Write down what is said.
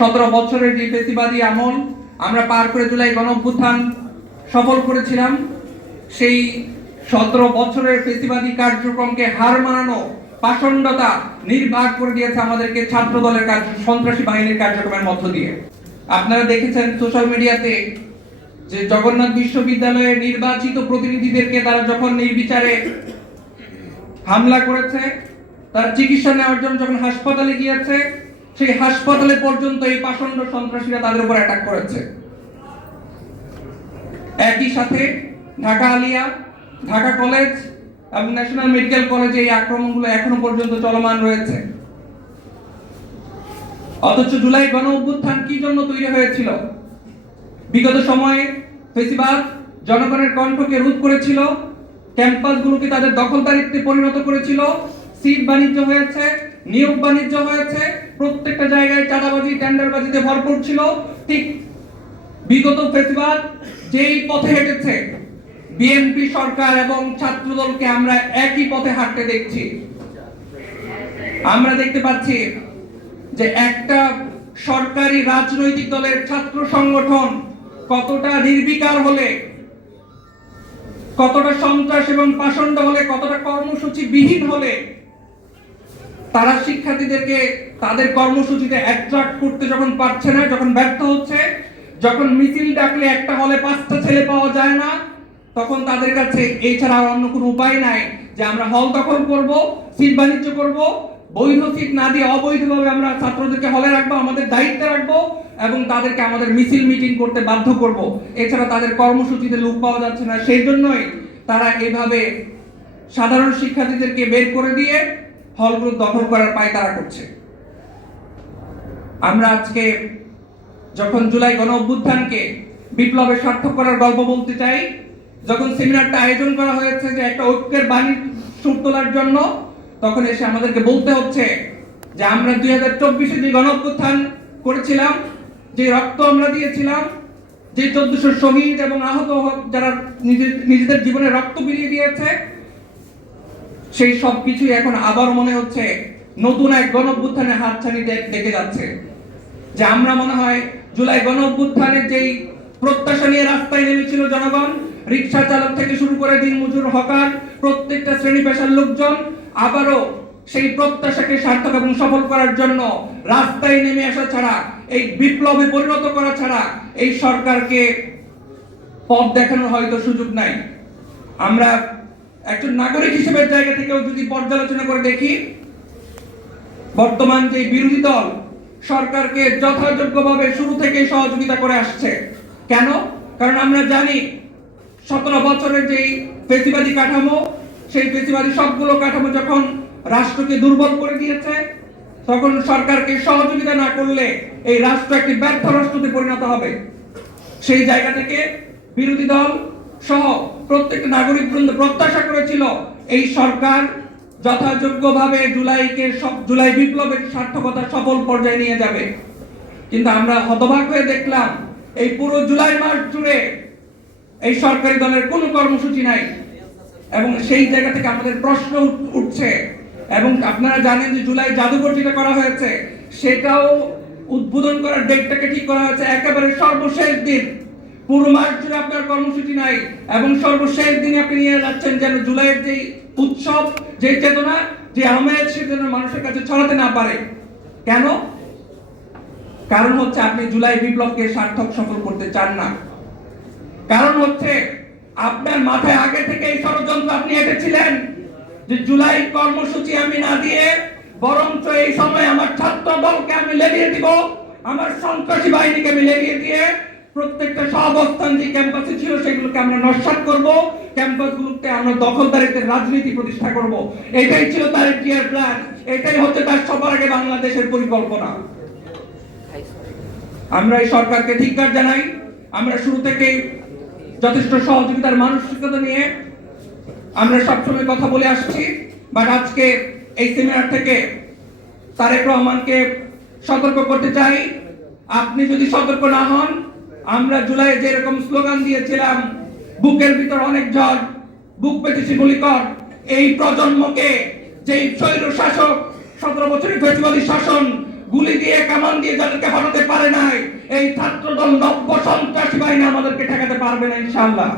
17 বছরের যে ফেসিবাদী আমল আমরা পার করে জুলাই গণঅভ্যুত্থান সফল করেছিলাম, সেই 17 বছরের ফেসিবাদী কার্যক্রমকে হার মানানো পাষণ্ডতা নির্বাক করে দিয়েছে আমাদেরকে ছাত্র দলের সন্ত্রাসী বাহিনীর কার্যক্রমের মধ্য দিয়ে। আপনারা দেখেছেন সোশ্যাল মিডিয়াতে যে জগন্নাথ বিশ্ববিদ্যালয়ের নির্বাচিত প্রতিনিধিদেরকে তারা যখন নির্বিচারে হামলা করেছে, তার চিকিৎসা নেওয়ার জন্য যখন হাসপাতালে গিয়েছে, সেই হাসপাতালে পর্যন্ত এই পাষণ্ড সন্ত্রাসীরা তাদের উপর অ্যাটাক করেছে। একই সাথে ঢাকা আলিয়া, ঢাকা কলেজ এবং ন্যাশনাল মেডিকেল কলেজে এই আক্রমণগুলো এখনো পর্যন্ত চলমান রয়েছে। অথচ জুলাই গণ অভ্যুত্থান কি জন্য তৈরি হয়েছিল? বিগত সময়ে ফেসিবাদ জনগণের কণ্ঠকে রোধ করেছিল, ক্যাম্পাসগুলোকে তাদের দখলদারিত্বে পরিণত করেছিল, সিট বাণিজ্য হয়েছে, নিয়োগ বাণিজ্য হয়েছে, প্রত্যেকটা জায়গায় চাঁদাবাজি টেন্ডারবাজিতে ভরপুর ছিল। ঠিক বিগত ফেসিবাদ যেই পথে হেঁটেছে, বিএনপি সরকার এবং ছাত্রদলকে আমরা একই পথে হাঁটতে দেখছি। আমরা দেখতে পাচ্ছি যে একটা সরকারি রাজনৈতিক দলের ছাত্র সংগঠন কতটা নির্বিকার হলে, কতটা সন্ত্রাস এবং পাষণ্ড হলে, কতটা কর্মসূচি বিহীন হলে তারা শিক্ষার্থীদেরকে তাদের কর্মসূচিতে অ্যাট্রাক্ট করতে যখন পারছে না, যখন ব্যর্থ হচ্ছে, যখন মিছিল ডাকলে একটা হলে 5টা ছেলে পাওয়া যায় না, তখন তাদের কাছে এছাড়া অন্য কোনো উপায় নাই যে আমরা হল দখল করব, সিট বাণিজ্য করব, বৈধ সিট না দিয়ে অবৈধভাবে আমরা ছাত্রদেরকে হলে রাখবো, আমাদের দায়িত্বে রাখবো এবং তাদেরকে আমাদের মিছিল মিটিং করতে বাধ্য করব। এছাড়া তাদের কর্মসূচিতে লোক পাওয়া যাচ্ছে না, সেই জন্যই তারা এভাবে সাধারণ শিক্ষার্থীদেরকে বের করে দিয়ে হলগুলো দখল করার পায়তারা করছে। আমরা আজকে যখন জুলাই গণ অভ্যুত্থানকে বিপ্লবের সার্থক করার গল্প বলতে চাই, যখন সেমিনারটা আয়োজন করা হয়েছে যে একটা ঐক্যের বাণী সুর তোলার জন্য, তখন এসে আমাদেরকে বলতে হচ্ছে যে আমরা 2024-এ যে গণ অভ্যুত্থান করেছিলাম, যে রক্ত আমরা দিয়েছিলাম, যে 1400 শহীদ এবং আহত যারা নিজেদের জীবনে রক্ত বিলিয়ে দিয়েছে, সেই সব কিছুই এখন আবার মনে হচ্ছে নতুন এক গণ অভ্যুত্থানের হাতছানি ডেকে যাচ্ছে। যে আমরা মনে হয় জুলাই গণ অভ্যুত্থানের যেই প্রত্যাশা নিয়ে রাস্তায় নেমেছিল জনগণ, রিক্সা চালক থেকে শুরু করে দিনমজুর, হকার, প্রত্যেকটা শ্রেণী পেশার লোকজন আবারও সেই প্রত্যাশাকে সার্থক এবং সফল করার জন্য রাস্তায় নেমে আসা ছাড়া, এই বিপ্লবে পরিণত করা ছাড়া এই সরকারকে পথ দেখানোর হয়তো সুযোগ নাই। আমরা একজন নাগরিক হিসেবে জায়গা থেকেও যদি পর্যালোচনা করে দেখি, বর্তমান যে বিরোধী দল সরকারকে যথাযোগ্যভাবে শুরু থেকে সহযোগিতা করে আসছে। কেন? কারণ আমরা জানি 17 বছরের যেই ফেসিবাদী কাঠামো, সেই ফেসিবাদী সবগুলো কাঠামো যখন রাষ্ট্রকে দুর্বল করে দিয়েছে, তখন সরকারকে সহযোগিতা না করলে এই রাষ্ট্র একটি ব্যর্থ রাষ্ট্রতে পরিণত হবে। সেই জায়গা থেকে বিরোধী দল সহ প্রত্যেকটা নাগরিক বৃন্দ প্রত্যাশা করেছিল এই সরকার যথাযোগ্যভাবে জুলাই বিপ্লবের সার্থকতা সফল পর্যায়ে নিয়ে যাবে। কিন্তু আমরা হতবাক হয়ে দেখলাম এই পুরো জুলাই মাস জুড়ে এই সরকারি দলের কোনো কর্মসূচি নাই এবং সেই জায়গা থেকে আমাদের প্রশ্ন উঠছে। এবং আপনারা জানেন যে জুলাই জাদুঘর যেটা করা হয়েছে, সেটাও উদ্বোধন করার ডেটটাকে ঠিক করা হয়েছে একেবারে সর্বশেষ দিন। পুরো মাস জুড়ে আপনার কর্মসূচি নাই এবং সর্বশেষ দিনে আপনি নিয়ে যাচ্ছেন যেন জুলাইয়ের যে উৎসব, যে চেতনা, যে আমেজ, সে যেন মানুষের কাছে ছড়াতে না পারে। কেন? কারণ হচ্ছে আপনি জুলাই বিপ্লবকে সার্থক সফল করতে চান না। কারণ হচ্ছে আপনার মাথায় আগে থেকে এই ষড়যন্ত্র আপনি এঁটেছিলেন যে জুলাই কর্মসূচি আমি না দিয়ে বরঞ্চ এই সময় আমার ছাত্র দলকে আমি লেলিয়ে দিব, আমার সন্ত্রাসী বাহিনীকে আমি লেলিয়ে দিয়ে প্রত্যেকটা সহাবস্থান যে ক্যাম্পাসে ছিল সেগুলোকে আমরা নস্যাৎ করব, ক্যাম্পাসগুলোকে আমরা দখলদারিত্বের রাজনীতি প্রতিষ্ঠা করব। এটাই ছিল তার ক্লিয়ার প্ল্যান, এটাই হচ্ছে তার সবার আগে বাংলাদেশের পরিকল্পনা। আমরা এই সরকারকে ধিক্কার জানাই। আমরা শুরু থেকেই যথেষ্ট সহযোগিতার মানসিকতা নিয়ে আমরা সবসময় কথা বলে আসছি, বাট আজকে এই সেমিনার থেকে তারেক রহমানকে সতর্ক করতে চাই, আপনি যদি সতর্ক না হন, আমরা জুলাইয়ে যেরকম স্লোগান দিয়েছিলাম, বুকের ভিতর অনেক ঝড়, বুক পেতেছি গুলি কর, এই প্রজন্মকে যেই স্বৈর শাসক 17 বছরের ফেসিবাদী শাসন গুলি দিয়ে কামান দিয়ে যাদেরকে হটাতে পারে নাই, এই ছাত্রদল নব্য সন্ত্রাসী বাহিনী আমাদেরকে ঠেকাতে পারবে না ইনশাআল্লাহ।